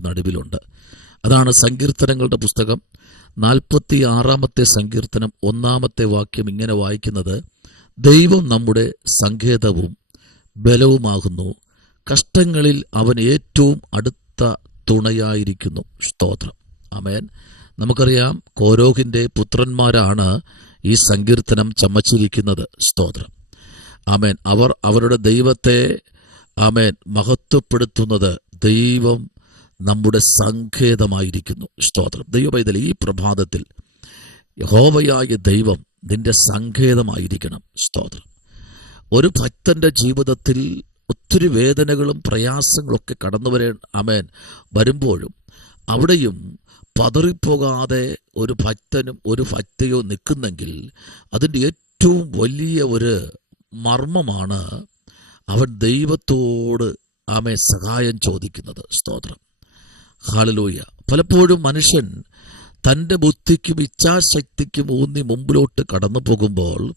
നടുവിലുണ്ട്. അതാണ് സങ്കീർത്തനങ്ങളുടെ പുസ്തകം. നാൽപ്പത്തി ആറാമത്തെ സങ്കീർത്തനം ഒന്നാമത്തെ വാക്യം ഇങ്ങനെ വായിക്കുന്നത് ദൈവം നമ്മുടെ സങ്കേതവും ബലവുമാകുന്നു. കഷ്ടങ്ങളിൽ അവൻ ഏറ്റവും അടുത്ത തുണയായിരിക്കുന്നു. സ്തോത്രം. അമേൻ നമുക്കറിയാം കോരോഹിന്റെ പുത്രന്മാരാണ് ഈ സങ്കീർത്തനം ചമച്ചിരിക്കുന്നത്. സ്തോത്രം. ആമേൻ. അവർ അവരുടെ ദൈവത്തെ ആമേൻ മഹത്വപ്പെടുത്തുന്നത് ദൈവം നമ്മുടെ സങ്കേതമായിരിക്കുന്നു. സ്തോത്രം. ദൈവപൈതൽ ഈ പ്രഭാതത്തിൽ യഹോവയായ ദൈവം നിന്റെ സങ്കേതമായിരിക്കണം. സ്തോത്രം. ഒരു ഭക്തന്റെ ജീവിതത്തിൽ ഒത്തിരി വേദനകളും പ്രയാസങ്ങളൊക്കെ കടന്നു വരേ അമേൻ വരുമ്പോഴും അവിടെയും പതറിപ്പോകാതെ ഒരു ഭക്തനും ഒരു ഭക്തയോ നിൽക്കുന്നെങ്കിൽ അതിന്റെ ഏറ്റവും വലിയ ഒരു മർമ്മമാണ് അവൻ ദൈവത്തോട് ആമെ സഹായം ചോദിക്കുന്നത്. സ്തോത്രം. ഹാലലൂയ പലപ്പോഴും മനുഷ്യൻ തന്റെ ബുദ്ധിക്കും ഇച്ഛാശക്തിക്കും ഊന്നി മുമ്പിലോട്ട് കടന്നു പോകുമ്പോൾ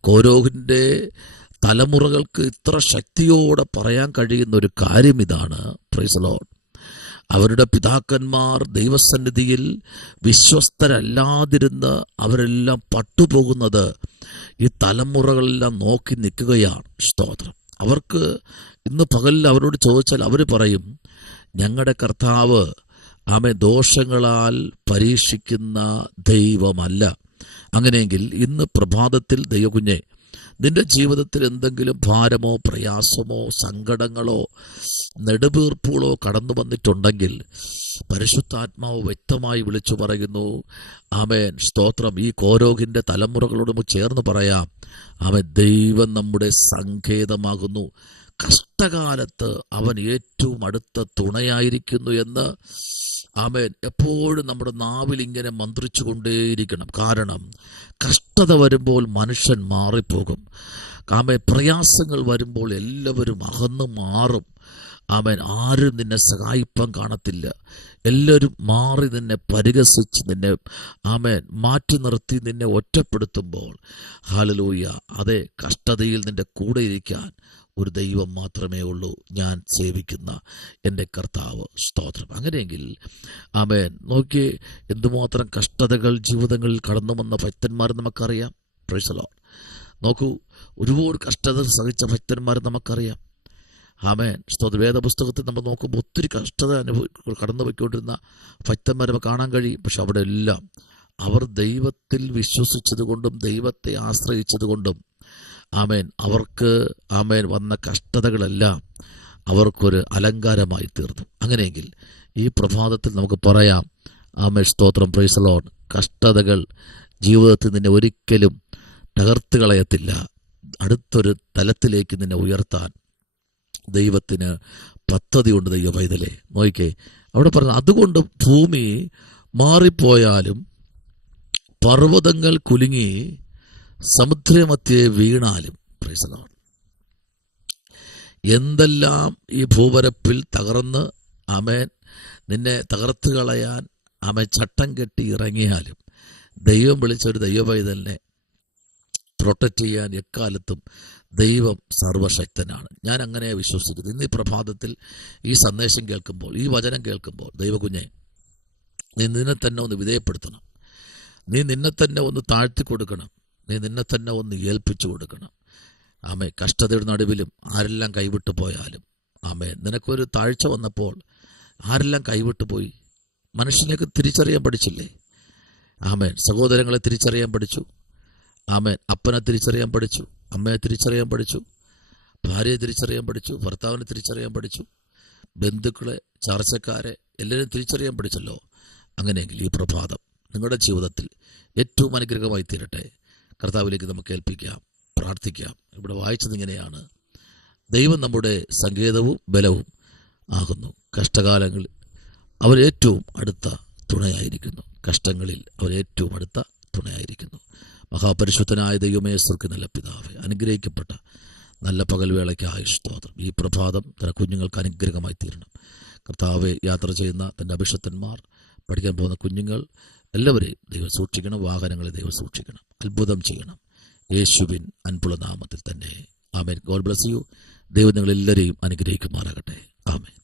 കോരോഹിന്റെ തലമുറകൾക്ക് ഇത്ര ശക്തിയോടെ പറയാൻ കഴിയുന്ന ഒരു കാര്യം ഇതാണ് പ്രൈസലോൺ അവരുടെ പിതാക്കന്മാർ ദൈവസന്നിധിയിൽ വിശ്വസ്തരല്ലാതിരുന്ന് അവരെല്ലാം പട്ടുപോകുന്നത് ഈ തലമുറകളെല്ലാം നോക്കി നിൽക്കുകയാണ്. സ്തോത്രം. അവർക്ക് ഇന്ന് പകലിൽ അവരോട് ചോദിച്ചാൽ അവർ പറയും ഞങ്ങളുടെ കർത്താവ് ആമെ ദോഷങ്ങളാൽ പരീക്ഷിക്കുന്ന ദൈവമല്ല. അങ്ങനെയെങ്കിൽ ഇന്ന് പ്രഭാതത്തിൽ ദൈവകുഞ്ഞെ നിന്റെ ജീവിതത്തിൽ എന്തെങ്കിലും ഭാരമോ പ്രയാസമോ സങ്കടങ്ങളോ നെടുവീർപ്പുകളോ കടന്നു വന്നിട്ടുണ്ടെങ്കിൽ പരിശുദ്ധാത്മാവ് വ്യക്തമായി വിളിച്ചു പറയുന്നു ആമേൻ. സ്തോത്രം. ഈ കോരോഗിന്റെ തലമുറകളോട് ചേർന്ന് പറയാം. അവൻ ദൈവം നമ്മുടെ സങ്കേതമാകുന്നു. കഷ്ടകാലത്ത് അവൻ ഏറ്റവും അടുത്ത തുണയായിരിക്കുന്നു എന്ന് ആമേൻ. എപ്പോഴും നമ്മുടെ നാവിൽ ഇങ്ങനെ മന്ത്രിച്ചു കൊണ്ടേയിരിക്കണം കാരണം കഷ്ടത വരുമ്പോൾ മനുഷ്യൻ മാറിപ്പോകും. ആമേ പ്രയാസങ്ങൾ വരുമ്പോൾ എല്ലാവരും അകന്നു മാറും. ആമേൻ ആരും നിന്നെ സഹായിപ്പം കാണത്തില്ല. എല്ലാവരും മാറി നിന്നെ പരിഹസിച്ച് നിന്നെ ആമേൻ മാറ്റി നിർത്തി നിന്നെ ഒറ്റപ്പെടുത്തുമ്പോൾ ഹാലലൂയ അതെ കഷ്ടതയിൽ നിന്റെ കൂടെ ഇരിക്കാൻ ഒരു ദൈവം മാത്രമേ ഉള്ളൂ. ഞാൻ സേവിക്കുന്ന എന്റെ കർത്താവ്. സ്തോത്രം. അങ്ങനെയെങ്കിൽ ആമേൻ. നോക്കി എന്തുമാത്രം കഷ്ടതകൾ ജീവിതങ്ങളിൽ കടന്നു വന്ന ഭക്തന്മാർ നമുക്കറിയാം. പ്രൈസലോ നോക്കൂ ഒരുപാട് കഷ്ടതകൾ സഹിച്ച ഭക്തന്മാർ നമുക്കറിയാം. ആമേൻ. സ്തോത്ര. വേദപുസ്തകത്തിൽ നമ്മൾ നോക്കുമ്പോൾ ഒത്തിരി കഷ്ടത അനുഭവ കടന്നു പോയിക്കൊണ്ടിരുന്ന ഭക്തന്മാരെ കാണാൻ കഴിയും. പക്ഷെ അവിടെ എല്ലാം അവർ ദൈവത്തിൽ വിശ്വസിച്ചത് കൊണ്ടും ദൈവത്തെ ആശ്രയിച്ചത് കൊണ്ടും ആമേൻ. അവർക്ക് ആമേൻ വന്ന കഷ്ടതകളെല്ലാം അവർക്കൊരു അലങ്കാരമായി തീർന്നു. അങ്ങനെയെങ്കിൽ ഈ പ്രഭാതത്തിൽ നമുക്ക് പറയാം ആമേ സ്തോത്രം പ്രൈസലോൺ കഷ്ടതകൾ ജീവിതത്തിൽ നിന്നെ ഒരിക്കലും തകർത്ത് കളയത്തില്ല. അടുത്തൊരു തലത്തിലേക്ക് നിന്നെ ഉയർത്താൻ ദൈവത്തിന് പദ്ധതിയുണ്ട് ദൈവ പൈതലേ. നോക്കിക്കേ അവിടെ പറഞ്ഞു അതുകൊണ്ട് ഭൂമി മാറിപ്പോയാലും പർവതങ്ങൾ കുലുങ്ങി സമുദ്രമധ്യേ വീണാലും പ്രൈസലോൺ എന്തെല്ലാം ഈ ഭൂപരപ്പിൽ തകർന്ന് അമേൻ നിന്നെ തകർത്ത് കളയാൻ അമ ചട്ടം കെട്ടി ഇറങ്ങിയാലും ദൈവം വിളിച്ച ഒരു ദൈവപൈതലിനെ പ്രൊട്ടക്റ്റ് ചെയ്യാൻ എക്കാലത്തും ദൈവം സർവശക്തനാണ്. ഞാൻ അങ്ങനെ വിശ്വസിക്കുന്നു ഇന്ന് ഈ പ്രഭാതത്തിൽ ഈ സന്ദേശം കേൾക്കുമ്പോൾ ഈ വചനം കേൾക്കുമ്പോൾ ദൈവകുഞ്ഞെ നീ നിന്നെ തന്നെ ഒന്ന് വിധേയപ്പെടുത്തണം. നീ നിന്നെ തന്നെ ഒന്ന് താഴ്ത്തി കൊടുക്കണം. നീ നിന്നെ തന്നെ ഒന്ന് ഏൽപ്പിച്ചു കൊടുക്കണം. ആമേ കഷ്ടതയുടെ നടുവിലും ആരെല്ലാം കൈവിട്ടു പോയാലും ആമേ നിനക്കൊരു താഴ്ച വന്നപ്പോൾ ആരെല്ലാം കൈവിട്ടു പോയി? മനുഷ്യനെയൊക്കെ തിരിച്ചറിയാൻ പഠിച്ചില്ലേ? ആമേൻ സഹോദരങ്ങളെ തിരിച്ചറിയാൻ പഠിച്ചു. ആമേൻ അപ്പനെ തിരിച്ചറിയാൻ പഠിച്ചു. അമ്മയെ തിരിച്ചറിയാൻ പഠിച്ചു. ഭാര്യയെ തിരിച്ചറിയാൻ പഠിച്ചു. ഭർത്താവിനെ തിരിച്ചറിയാൻ പഠിച്ചു. ബന്ധുക്കളെ ചർച്ചക്കാരെ എല്ലാവരും തിരിച്ചറിയാൻ പഠിച്ചല്ലോ. അങ്ങനെയെങ്കിൽ ഈ പ്രഭാതം നിങ്ങളുടെ ജീവിതത്തിൽ ഏറ്റവും അനുഗ്രഹമായി തീരട്ടെ. കർത്താവിലേക്ക് നമുക്ക് ഏൽപ്പിക്കാം പ്രാർത്ഥിക്കാം. ഇവിടെ വായിച്ചത് ഇങ്ങനെയാണ്. ദൈവം നമ്മുടെ സങ്കേതവും ബലവും ആകുന്നു. കഷ്ടകാലങ്ങളിൽ അവരേറ്റവും അടുത്ത തുണയായിരിക്കുന്നു. കഷ്ടങ്ങളിൽ അവരേറ്റവും അടുത്ത തുണയായിരിക്കുന്നു. മഹാപരിശുദ്ധനായ ദൈവമേ സുർക്ക് നല്ല പിതാവെ അനുഗ്രഹിക്കപ്പെട്ട നല്ല പകൽവേളയ്ക്ക് ആയുഷ്തോത്രം ഈ പ്രഭാതം തന്റെ കുഞ്ഞുങ്ങൾക്ക് അനുഗ്രഹമായി തീരണം. കർത്താവ് യാത്ര ചെയ്യുന്ന തന്റെ അഭിഷത്തന്മാർ പഠിക്കാൻ പോകുന്ന കുഞ്ഞുങ്ങൾ എല്ലാവരെയും ദൈവം സൂക്ഷിക്കണം വാഹനങ്ങളെ ദൈവം സൂക്ഷിക്കണം അത്ഭുതം ചെയ്യണം. യേശുവിൻ അൻപുള നാമത്തിൽ തന്നെ. ആമേൻ. God bless you. ദൈവം നിങ്ങളെല്ലാവരെയും അനുഗ്രഹിക്കുമാറാകട്ടെ. ആമേൻ.